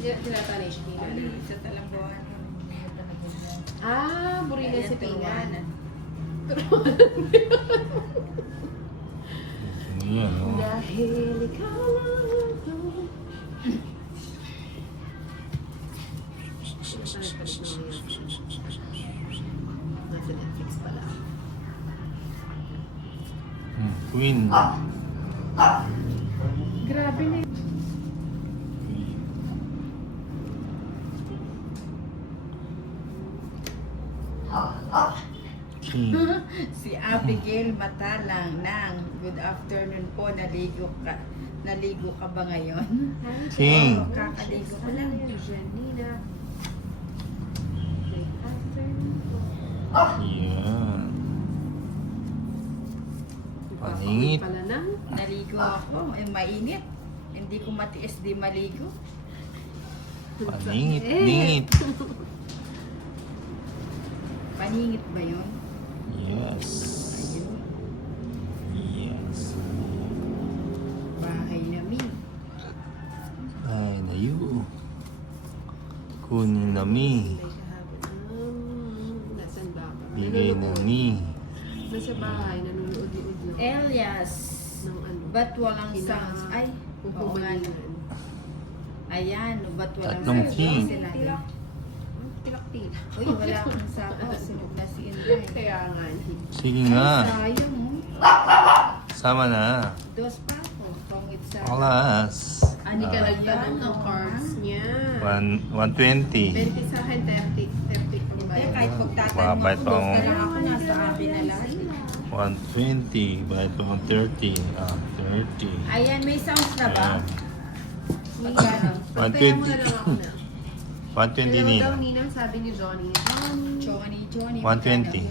Tinatanay siya kina. Sa talambuhan. Ah, buri na si Tingan. Yan, oh. Dahil ikaw lang ito. Nasa Netflix pala. Queen. Grabe na yun. King. Si Abigail Matalang ng good afternoon po. Naligo ka ba ngayon? King. Oo, kakaligo ko lang. Janina. Yan. Paningit. Pala na. Naligo ako. Mainit. Hindi ko matiis di maligo. Paningit. Ningit. Paningit ba yun? Yes. Ayun. Yes. Bahay namin. Ay, nayo. Kunin na mi. Nasaan ba ako? Bigay na ni. Nasa bahay, nanonood-nood lang. Elias. Ng ano? Ba't walang Kina- sounds? Ay, oo nga. Pupumalingan. Ayan, ba't walang Tatlong sounds? king. Sila. Tilak-tilak. Uy, wala akong sapaw. Sunog na si Inday. Kaya nga. Sige nga. Sayang, oh. Sama na. Dos pa ako. Pangit sa... Alas. Ani ka Ah, nagtanong ng cards niya. 120. 20 sa akin, 30. 30 pang Hindi, bayad. kahit pagtatanong Babay ako, pa dos ako. na lang ako. Nasa akin na lahat. 120. Bayad pa ng 30. Ah, 30. Ayan, may sounds na ba? Ayan. Magkano? Pagpaya mo na lang ako na. 120 Hello nila. daw, Ninang, sabi ni Johnny. Johnny. 120. 120.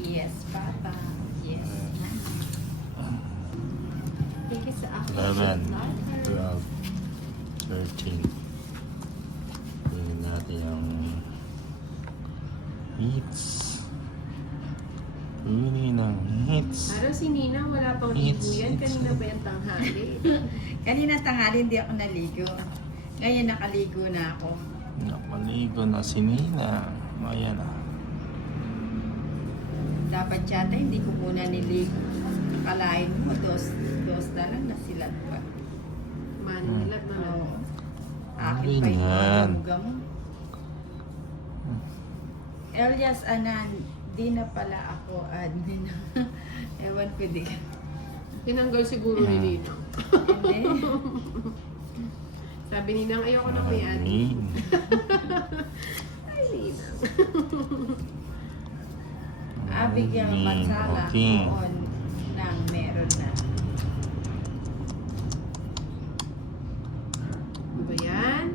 Yes, Papa. Yes. Thank you sa akin. 11, 12, 13. Kunin natin yung hits. Kunin ang hits. Araw si Ninang, wala pang ligo yan. Kanina ba yung tanghali? Kanina tanghali hindi ako naligo. Ngayon nakaligo na ako. Napaligo na si Nina. Ayan na. Dapat yata hindi ko muna niligo. Akalain mo, dos na lang na sila pa. Manilag na lang. Oo. Akin pa yung Ganyan. gam. Elias Anan, di na pala ako admin. Ewan ko di. Tinanggal siguro ni Ninang. Hindi. Sabi ni Ninang, ayoko na po yan. Amin. Ay, Ninang. Abigail Matsala Okay. noon nang meron na. Ano ba yan?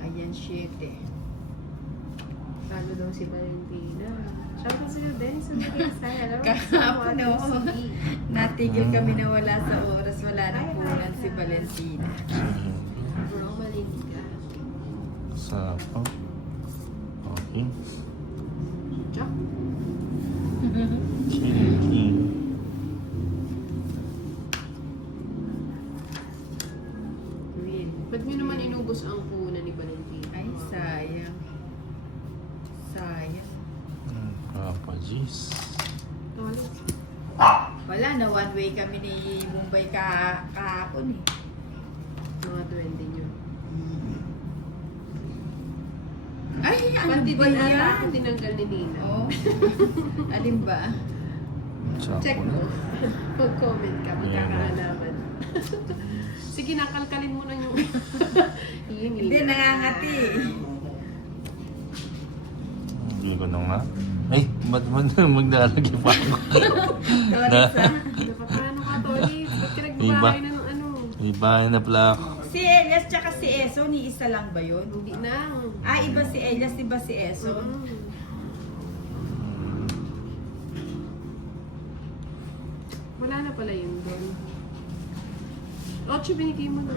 Ayan, 7. Talo daw si Valentina. Shout out sa'yo, Dennis. Ang nag-iisay. Alam mo, Kahapon, sa oo. Natigil kami na wala sa oras. Wala nang punan si Valentina. Bro, malinig ka. Sa okay. Jack. Chili. Queen. Ba't nyo naman inubos ang punan ni Valentina? Ay, sayang. Sayang. Kapajis. Toilet. Wala na, one way kami ni Mumbai kahapon eh. Mga 20 nyo. Ay, ano Pati ba din ata yan? ang tinanggal ni Nina. Oh. Alin ba? Check mo. Mag-comment ka, magkakaalaman. Yeah. Sige, nakalkalin mo na yung... Yun, Hindi, nangangati. Hindi ko na nga. Ay, ba't maglalagay pa ako? Toilet sa... Paano ka, Tolis? Ba't ka Iba. nagbabahay na ng ano? May bahay na pala ako. Si Elias tsaka si Eso, ni isa lang ba yun? Hindi na. Ah, iba si Elias, iba si Eso. Wala na pala yun doon. 8 binigay mo na.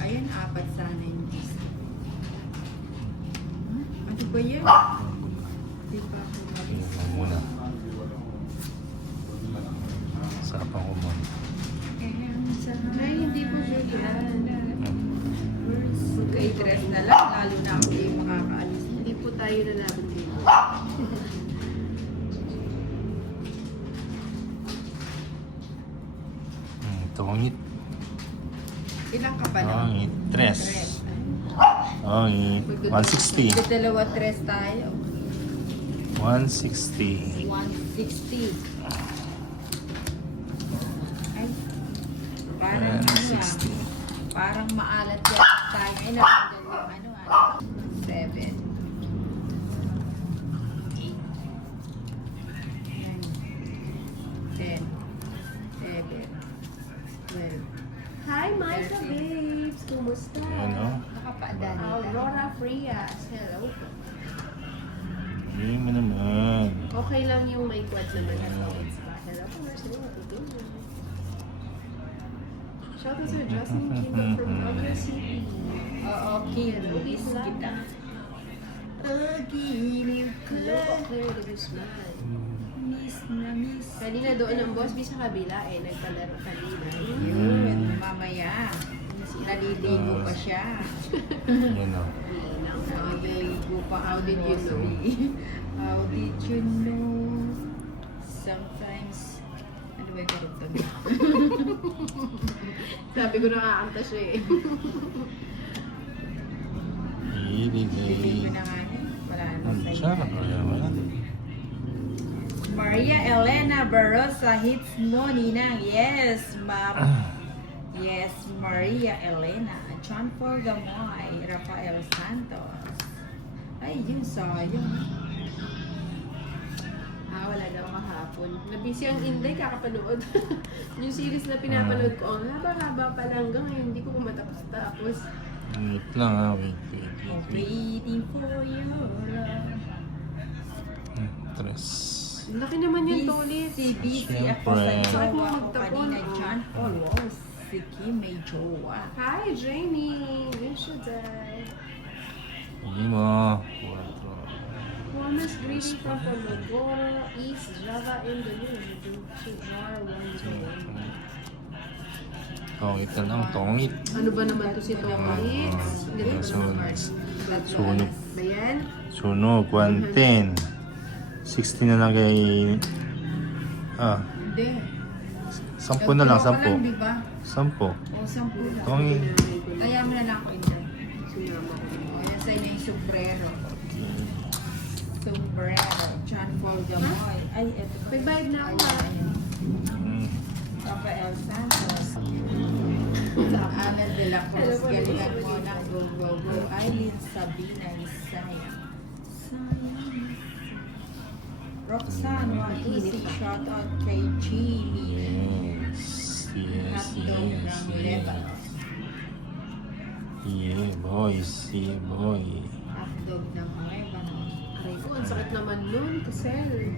Ayan, 4 sana yung isa. Ano ba yan? Di ba ako malis? muna. Usapan ko muna. Ay, hindi po siya yan. Kay-dress na lang, lalo na ako yung makakaalis. Hindi po tayo lalaban dito. Tungit. Ilang ka pa na? Tungit. Tres. Tungit. 160. May dalawa tres tayo. 160. 160. Ay, parang ano ah. 160. Parang maalat yan tayo. Ay, nakagdan yung ano ah. 7. 10. 11. 12. Hi, Micah babes! Kumusta? Ayan o. Nakapaadaan. Aurora Frias. Hello. Hindi mo naman. Okay lang yung may quad naman as always. Hello, Marcelo. Matutulog. Shout out to Justin Kimber from Baguio City. Oo, kilis kita. Giliw Hello po, ka. Claire de Guzman. Miss na miss. Kanina doon ang boss, sa kabila nagpalaro kanina. Yun, mamaya. Naliligo pa siya. Yan o. Naliligo pa. How did you know? How did you know? Sometimes, ano ba yung karugtong? Sabi ko nakakanta siya eh. Bibig Hindi. mo na nga niya. Wala na Ano siya? Kaya wala. Maria Elena Barosa hits mo, Ninang. Yes, ma'am. Yes, Maria Elena. John Paul Gamoy. Rafael Santos. Ay, yun sayang. Wala daw kahapon. Nabisi ang Inday, kakapanood. Yung series na pinapanood ko, ang haba-haba pa lang hanggang ngayon, hindi ko matapos-tapos. Wait lang ha. Wait. Waiting for your love. Tres. Ang laki naman yung toilet. Busy ako sa Siyempre. jowa ko Magtapon, kanina. oh. John Paul. Wow, si Kim may jowa. Hi, Jamie! Winshadai. Hindi mo. 4. Warmest greeting from Pomodoro, East Java, Indonesia. Sujar 101. Tongit ka lang. Tongit. Ano ba naman to si Tongit? Yes, sunog. Ba yan? Sunog. 110. 60 na lang kay... Hindi. 10 na lang. Nagturo ka 10. di ba? 10. O, 10 lang. Tongit. Kaya mo na lang ako ito. Sumama ko. Ayan sa'yo na yung sombrero. Sombrero. John Paul Gamoy. Ay, eto ba? May bayad na ako ha. Ayan. Mm. Rafael Santos. Ana de la Cruz. Galingan mo ng Go Go Go. Eileen Sabina Isaya. Roxanne, shout out kay Jimmy. Yes. Hotdog ng Lebanon. Yeah, boys. Yeah, boy. Hotdog ng Lebanon. Aray ko, ang sakit naman nun, Kusel.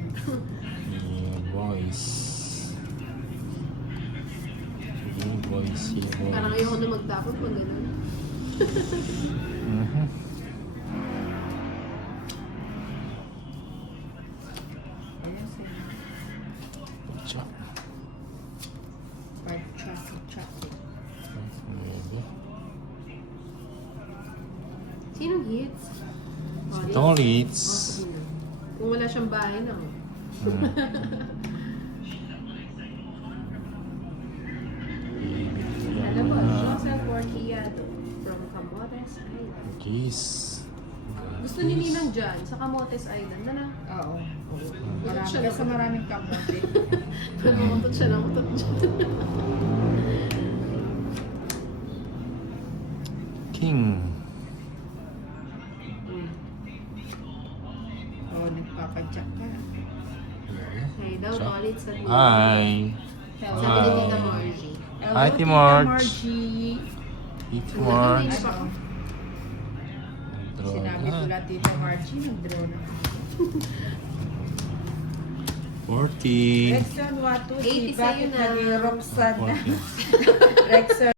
Yeah, boys. Yeah, boys. Yeah, boys. Parang ayoko na magtapos pag gano'n. Mhm. Ayan sa'yo. Chop. Fried chocolate. Maybe. Sinong hits? Tolits. Kung wala siyang bahay na. Alam mo, Joseph Porquillado from Camotes Island. Jeez. Gusto ni Ninang dyan, sa Camotes Island. Na Oo. Maraming kamote. Nakutot siya dyan. King. Oo, nagpapadyak ka. Hey daw, toilet sa Ninang. Hi. Sabi ni Tita Margie. Hello, Hi, Tita Timorge. Margie. Eat Ang more. laki na Ano? Draw Sinabi ko na. na Tita Margie, nag-draw na. 40. Rexon Watu, 80 bakit sa'yo na. naging Roxanne na? 40. Rexon